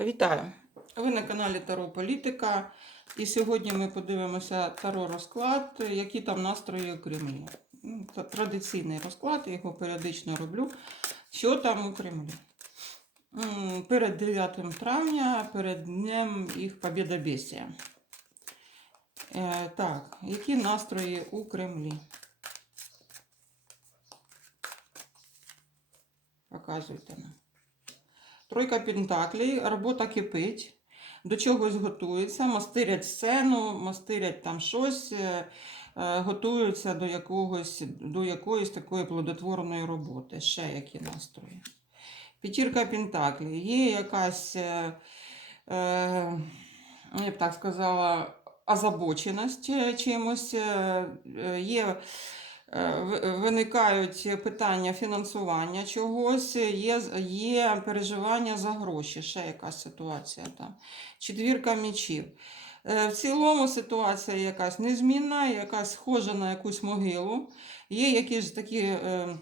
Вітаю! Ви на каналі Таро Політика. І сьогодні ми подивимося Таро розклад, які там настрої у Кремлі. Ну, традиційний розклад, я його періодично роблю. Що там у Кремлі? Перед 9 травня, перед днем їх Побєдобєсія. Е, так, які настрої у Кремлі? Показуйте нам. Тройка Пентаклей, робота кипить, до чогось готується, мастирять сцену, мастирять там щось, е, е, готуються до, якогось, до якоїсь такої плодотворної роботи. Ще які настрої. П'ятірка Пентаклей. Є якась, е, я б так сказала, озабоченість чимось, є виникають питання фінансування чогось, є, є переживання за гроші, ще якась ситуація там. Четвірка мічів. Е, В цілому ситуація якась незмінна, якась схожа на якусь могилу. Є якісь такі е,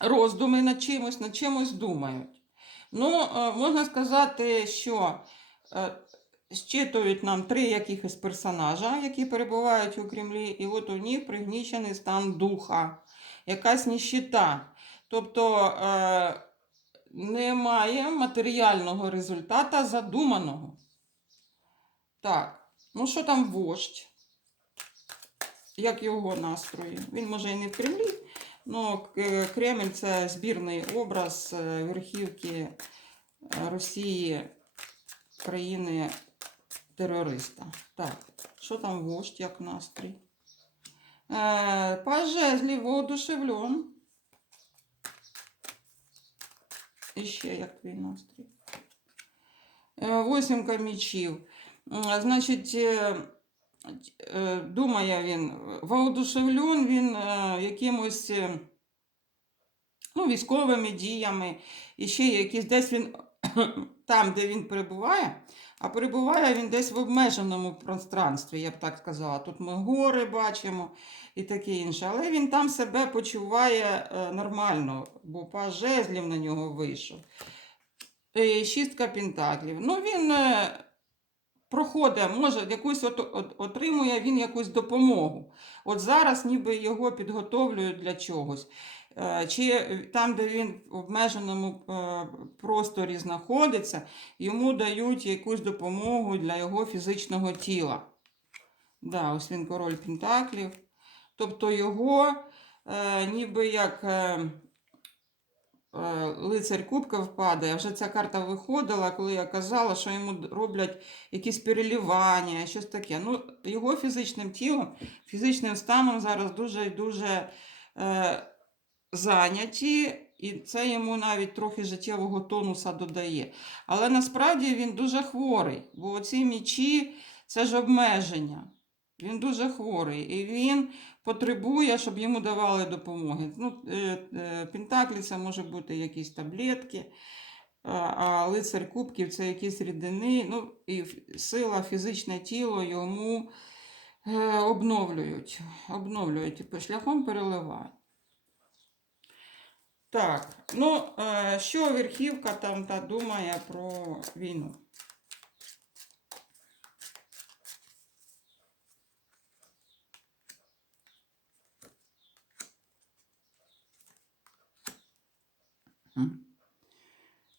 роздуми над чимось, над чимось думають. Ну, е, можна сказати, що е, щитують нам три якихось персонажа, які перебувають у Кремлі, і от у них пригнічений стан духа, якась ніщита. Тобто е, немає матеріального результата задуманого. Так, ну що там вождь? Як його настрої? Він може і не в Кремлі, але Кремль це збірний образ е, верхівки е, Росії, країни терориста. Так, що там вождь, як настрій? Е, Паж воодушевлен. І ще як твій настрій. Е, Восімка мічів. М, Значить, е, е, думає він, воодушевлен він е, якимось е, ну, військовими діями, і ще якісь десь він там, де він перебуває, а перебуває він десь в обмеженому пространстві, я б так сказала. Тут ми гори бачимо і таке інше. Але він там себе почуває е, нормально, бо паж жезлів на нього вийшов. Е, Шістка пентаклів. Ну, він е, проходить, може, якусь от, отримує він якусь допомогу. От зараз ніби його підготовлюють для чогось. Е, Чи там, де він в обмеженому е, просторі знаходиться, йому дають якусь допомогу для його фізичного тіла. Да, ось він король Пентаклів. Тобто його е, ніби як е, е, лицар Кубка впадає. Вже ця карта виходила, коли я казала, що йому роблять якісь перелівання, щось таке. Ну, його фізичним тілом, фізичним станом зараз дуже дуже е, зайняті, і це йому навіть трохи життєвого тонуса додає. Але насправді він дуже хворий, бо ці мічі це ж обмеження. Він дуже хворий і він потребує, щоб йому давали допомоги. Ну, е, е, Пентаклі це може бути якісь таблетки, а- лицар кубків це якісь рідини. Ну, і сила, фізичне тіло йому е, обновлюють. Обновлюють шляхом переливань. Так, ну, е, що верхівка там та думає про війну?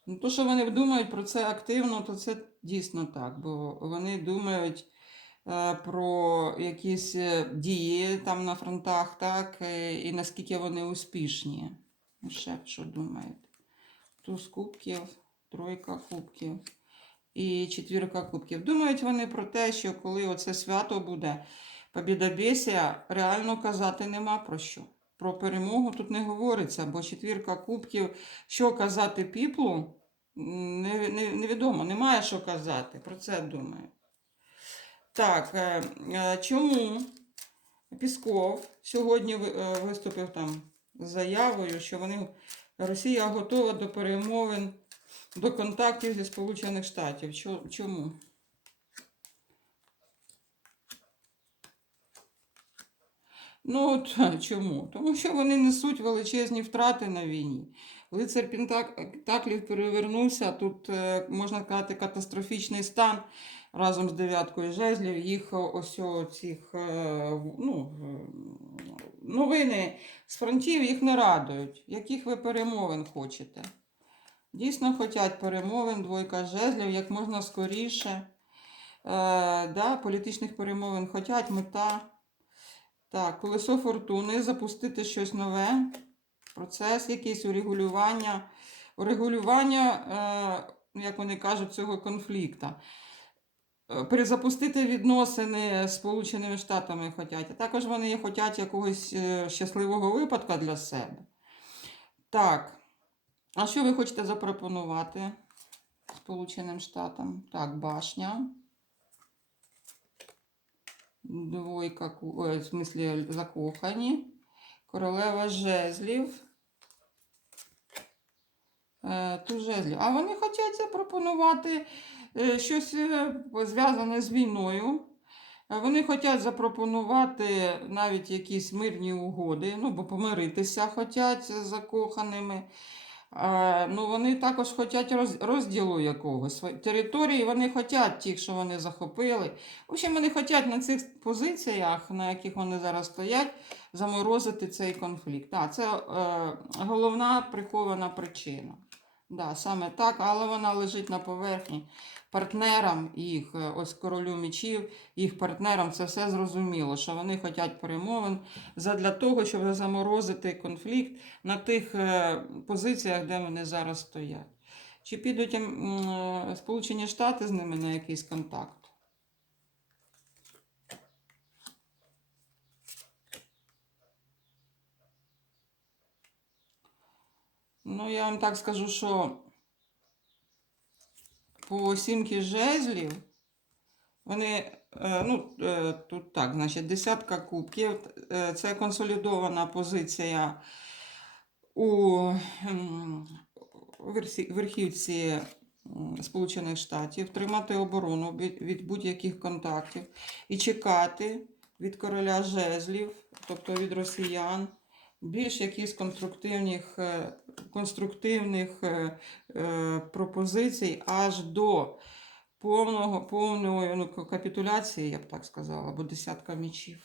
Ну, то, що вони думають про це активно, то це дійсно так, бо вони думають е, про якісь е, дії там на фронтах, так, і наскільки вони успішні. Ще що думають? Туз кубків, тройка кубків і четвірка кубків. Думають вони про те, що коли оце свято буде, Побідобєсія, реально казати нема про що. Про перемогу тут не говориться, бо четвірка кубків, що казати піплу, не, не, невідомо, немає що казати. Про це думаю. Так, е, е, чому Пісков сьогодні е, виступив там заявою, що вони, Росія готова до перемовин, до контактів зі Сполучених Штатів. Чому? Ну, от, чому? Тому що вони несуть величезні втрати на війні. Лицар Пентаклів перевернувся. Тут, е, можна сказати, катастрофічний стан разом з дев'яткою жезлів. Їх ось цих е, ну, е, новини з фронтів їх не радують. Яких ви перемовин хочете? Дійсно хочуть перемовин, двойка жезлів, як можна скоріше. Е, да, політичних перемовин хочуть, мета. Так, колесо фортуни, запустити щось нове, процес якийсь урегулювання, урегулювання, е, як вони кажуть, цього конфлікту. Е, Перезапустити відносини з Сполученими Штатами хочуть. А також вони хочуть якогось е, щасливого випадка для себе. Так. А що ви хочете запропонувати Сполученим Штатам? Так, башня. Двойка, ой, в смислі закохані. Королева жезлів. Е, Ту жезлів. А вони хочуть запропонувати щось е, зв'язане з війною. Е, Вони хочуть запропонувати навіть якісь мирні угоди, ну, бо помиритися хочуть з закоханими. Е, ну, вони також хочуть роз, розділу якогось. Території вони хочуть тих, що вони захопили. В общем, вони хочуть на цих позиціях, на яких вони зараз стоять, заморозити цей конфлікт. Так, це е, головна прихована причина. Да, саме так, але вона лежить на поверхні. Партнерам їх, е, ось королю мічів, їх партнерам це все зрозуміло, що вони хочуть перемовин задля того, щоб заморозити конфлікт на тих е, позиціях, де вони зараз стоять. Чи підуть е, Сполучені Штати з ними на якийсь контакт? Ну, я вам так скажу, що по сімки жезлів вони, е, ну, е, тут так, значить, десятка кубків. е, Це консолідована позиція у верхівці Сполучених Штатів, тримати оборону від будь-яких контактів і чекати від короля жезлів, тобто від росіян, більш якихось конструктивних, е, конструктивних е, е, пропозицій аж до повного, повної ну, капітуляції, я б так сказала, або десятка мічів.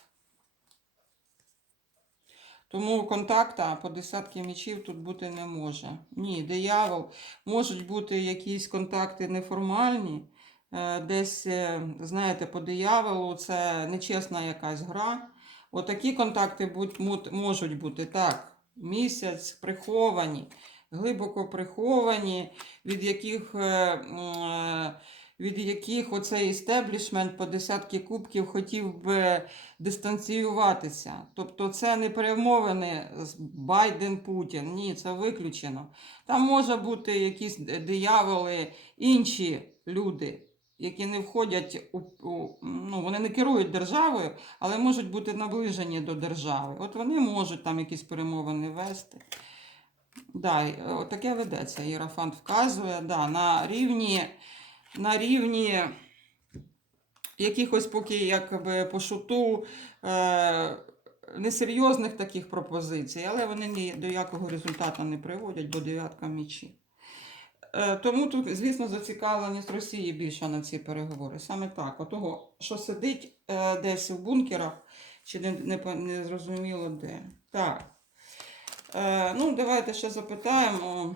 Тому контакта по десятки мічів тут бути не може. Ні, диявол. Можуть бути якісь контакти неформальні. Десь, знаєте, по дияволу це нечесна якась гра. Отакі контакти будь, можуть бути так. Місяць приховані, глибоко приховані, від яких, е, е, від яких оцей істеблішмент по десятки кубків хотів би дистанціюватися. Тобто це не перемовини з Байден-Путін. Ні, це виключено. Там може бути якісь дияволи, інші люди, які не входять у, у ну, вони не керують державою, але можуть бути наближені до держави. От вони можуть там якісь перемовини вести. Да, е, таке ведеться. Єрофант вказує, да, на рівні, на рівні якихось поки якби по шуту е, несерйозних таких пропозицій, але вони ні до якого результату не приводять, бо дев'ятка мічі. Е, тому тут, звісно, зацікавленість Росії більша на ці переговори. Саме так. Отого, що сидить е, десь в бункерах, чи не, не, не зрозуміло де. Так. Е, ну, давайте ще запитаємо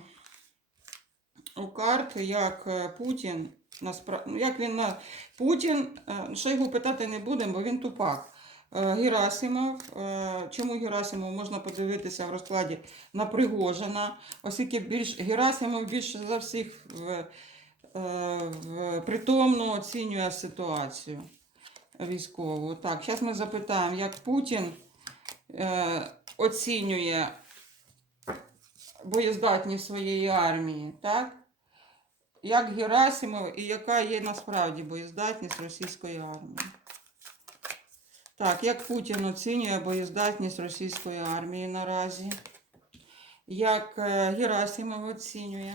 у карт, як е, Путін насправ... ну, як він на Путін, ще його питати не будемо, бо він тупак. Е, Герасимов. е, Чому Герасимов можна подивитися в розкладі на Пригожина, оскільки більш Герасимов більше за всіх в, е, в, притомно оцінює ситуацію військову. Так, зараз ми запитаємо, як Путін оцінює боєздатність своєї армії, так? Як Герасимов і яка є насправді боєздатність російської армії? Так, як Путін оцінює боєздатність російської армії наразі? Як е, Герасимов оцінює?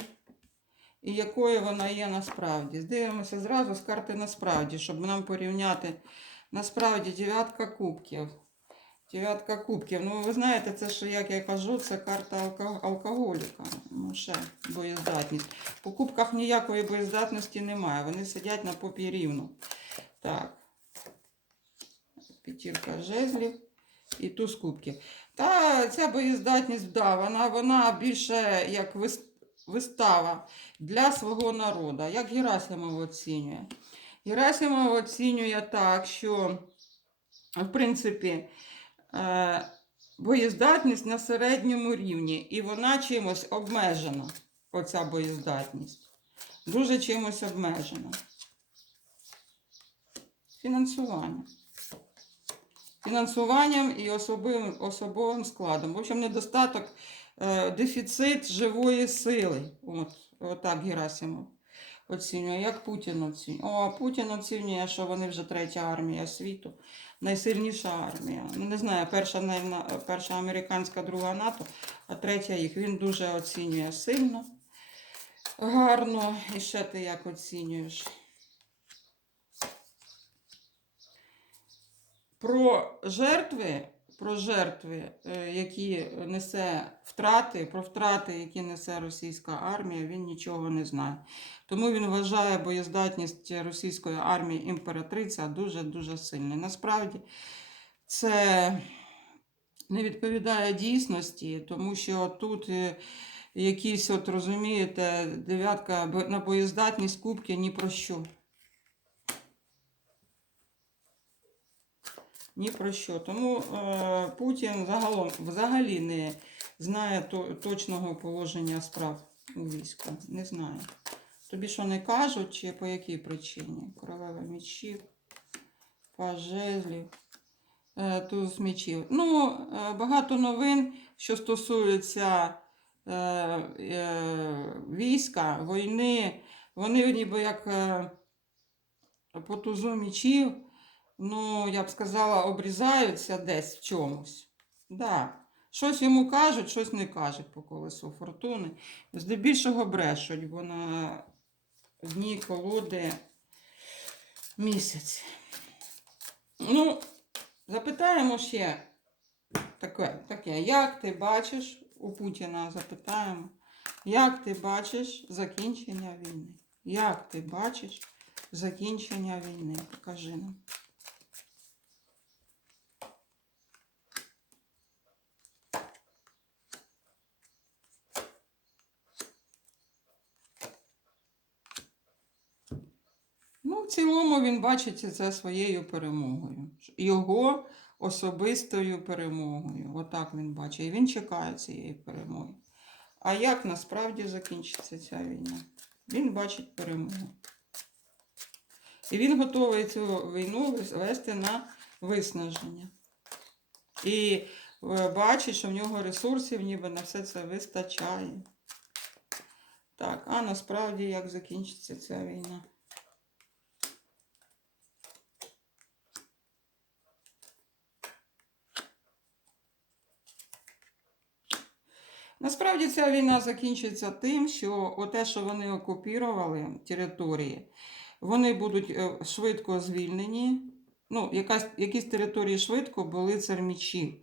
І якою вона є насправді? Здивимося зразу з карти насправді, щоб нам порівняти насправді дев'ятка кубків. Дев'ятка кубків. Ну, ви знаєте, це що, як я кажу, це карта алкоголіка. Ну, ще боєздатність. По кубках ніякої боєздатності немає. Вони сидять на попі рівно. Так. П'ятірка жезлів і туз кубків. Та ця боєздатність, да, вона, вона більше як вистава для свого народу, як Герасимов оцінює. Герасимов оцінює так, що, в принципі, е, боєздатність на середньому рівні, і вона чимось обмежена, оця боєздатність. Дуже чимось обмежена. Фінансування. Фінансуванням і особовим, особовим складом. В общем, недостаток, е, дефіцит живої сили. От, отак Герасимов оцінює. Як Путін оцінює? О, Путін оцінює, що вони вже третя армія світу. Найсильніша армія. Ну, не знаю, перша, перша американська, друга НАТО, а третя їх. Він дуже оцінює сильно, гарно. І ще ти як оцінюєш? Про жертви, про жертви, е, які несе втрати, про втрати, які несе російська армія, він нічого не знає. Тому він вважає боєздатність російської армії імператриця дуже-дуже сильною. Насправді це не відповідає дійсності, тому що тут е, якісь, от розумієте, дев'ятка на боєздатність кубки ні про що. Ні про що. Тому е, Путін загалом взагалі не знає то, точного положення справ у війську. Не знає. Тобі що не кажуть, чи по якій причині? Королева мечів, паж е, туз мечів. Ну, е, багато новин, що стосуються е, е, війська, війни, вони ніби як е, по тузу мечів, ну, я б сказала, обрізаються десь в чомусь. Да. Щось йому кажуть, щось не кажуть по колесу фортуни. Здебільшого брешуть, бо на дні колоди місяць. Ну, запитаємо ще таке, таке. Як ти бачиш, у Путіна запитаємо, як ти бачиш закінчення війни? Як ти бачиш закінчення війни? Покажи нам. В цілому він бачить це своєю перемогою. Його особистою перемогою. Отак він бачить. І він чекає цієї перемоги. А як насправді закінчиться ця війна? Він бачить перемогу. І він готовий цю війну вести на виснаження. І е, бачить, що в нього ресурсів ніби на все це вистачає. Так, а насправді як закінчиться ця війна? Насправді ця війна закінчиться тим, що те, що вони окупірували території, вони будуть е, швидко звільнені. Ну, якась, якісь території швидко, лицар мічів,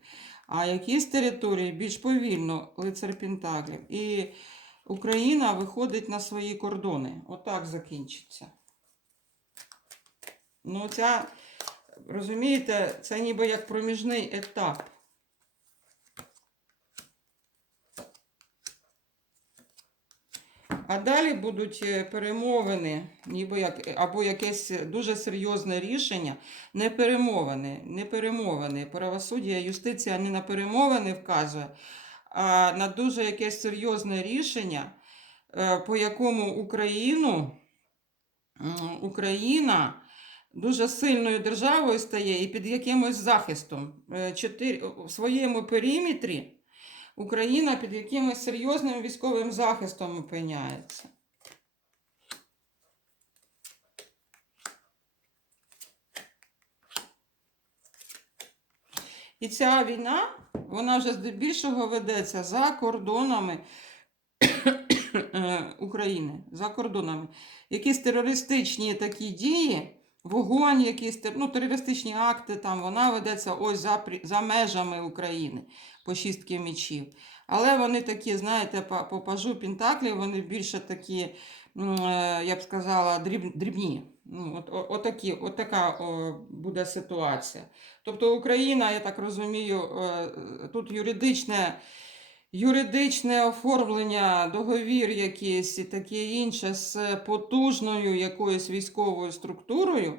а якісь території більш повільно лицар Пентаклів. І Україна виходить на свої кордони. Отак закінчиться. Ну, ця, розумієте, це ніби як проміжний етап. А далі будуть е, перемовини, ніби як, або якесь дуже серйозне рішення. Не перемовини, не перемовини. Правосуддя, юстиція не на перемовини вказує, а на дуже якесь серйозне рішення, е, по якому Україну, Україна дуже сильною державою стає і під якимось захистом. Е, Чотири, в своєму периметрі. Україна під якимось серйозним військовим захистом опиняється. І ця війна, вона вже здебільшого ведеться за кордонами е, України, за кордонами. Якісь терористичні такі дії вогонь, якісь ну, терористичні акти, там вона ведеться ось за, за межами України по шістки мечів. Але вони такі, знаєте, по, по пажу Пентаклів, вони більше такі, е, я б сказала, дріб, дрібні. Ну, от, о- отакі, от така о, буде ситуація. Тобто Україна, я так розумію, е, тут юридичне, юридичне оформлення, договір якийсь і таке інше з потужною якоюсь військовою структурою.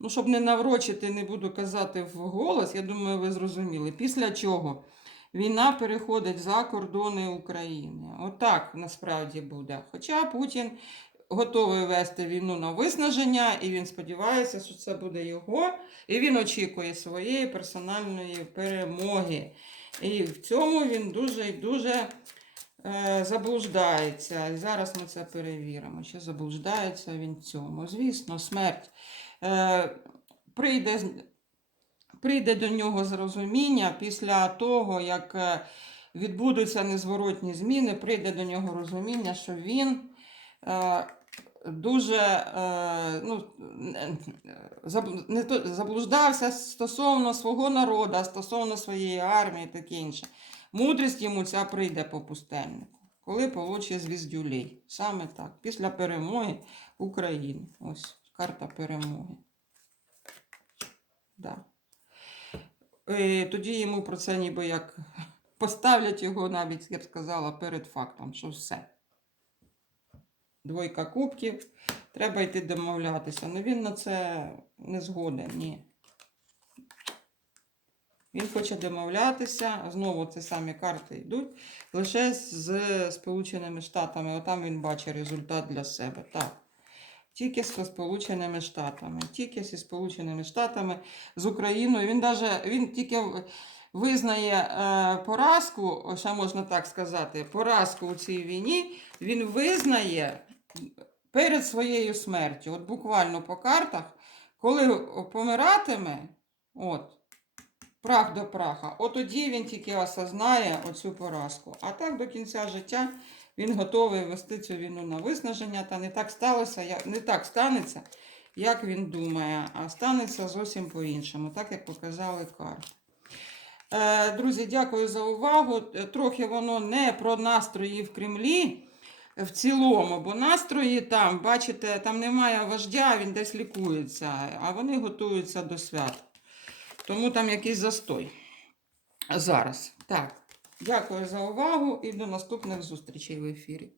Ну, щоб не наврочити, не буду казати вголос, я думаю, ви зрозуміли. Після чого війна переходить за кордони України. Отак насправді буде. Хоча Путін готовий вести війну на виснаження, і він сподівається, що це буде його, і він очікує своєї персональної перемоги. І в цьому він дуже і дуже е, заблуждається. І зараз ми це перевіримо. Чи заблуждається він в цьому? Звісно, смерть е, прийде, прийде до нього зрозуміння після того, як е, відбудуться незворотні зміни, прийде до нього розуміння, що він. Е, Дуже е, ну, заблуждався стосовно свого народу, стосовно своєї армії і таке інше. Мудрість йому ця прийде по пустельнику, коли получить звіздюлей. Саме так. Після перемоги України. Ось карта перемоги. Да. Е, тоді йому про це ніби як поставлять його навіть, я б сказала, перед фактом, що все. Двойка кубків. Треба йти домовлятися. Ну він на це не згоден, ні. Він хоче домовлятися. Знову ці самі карти йдуть. Лише з Сполученими Штатами. Отам він бачить результат для себе. Так. Тільки з Сполученими Штатами. Тільки зі Сполученими Штатами, з Україною. Він даже, він тільки визнає е, поразку, ще можна так сказати, поразку у цій війні. Він визнає перед своєю смертю, от буквально по картах, коли помиратиме, от, прах до праха, от тоді він тільки осознає оцю поразку. А так до кінця життя він готовий вести цю війну на виснаження, та не так сталося, не так станеться, як він думає, а станеться зовсім по-іншому, так як показали карти. Е, Друзі, дякую за увагу. Е, Трохи воно не про настрої в Кремлі в цілому, бо настрої там, бачите, там немає вождя, він десь лікується, а вони готуються до свят. Тому там якийсь застой. Зараз. Так. Дякую за увагу і до наступних зустрічей в ефірі.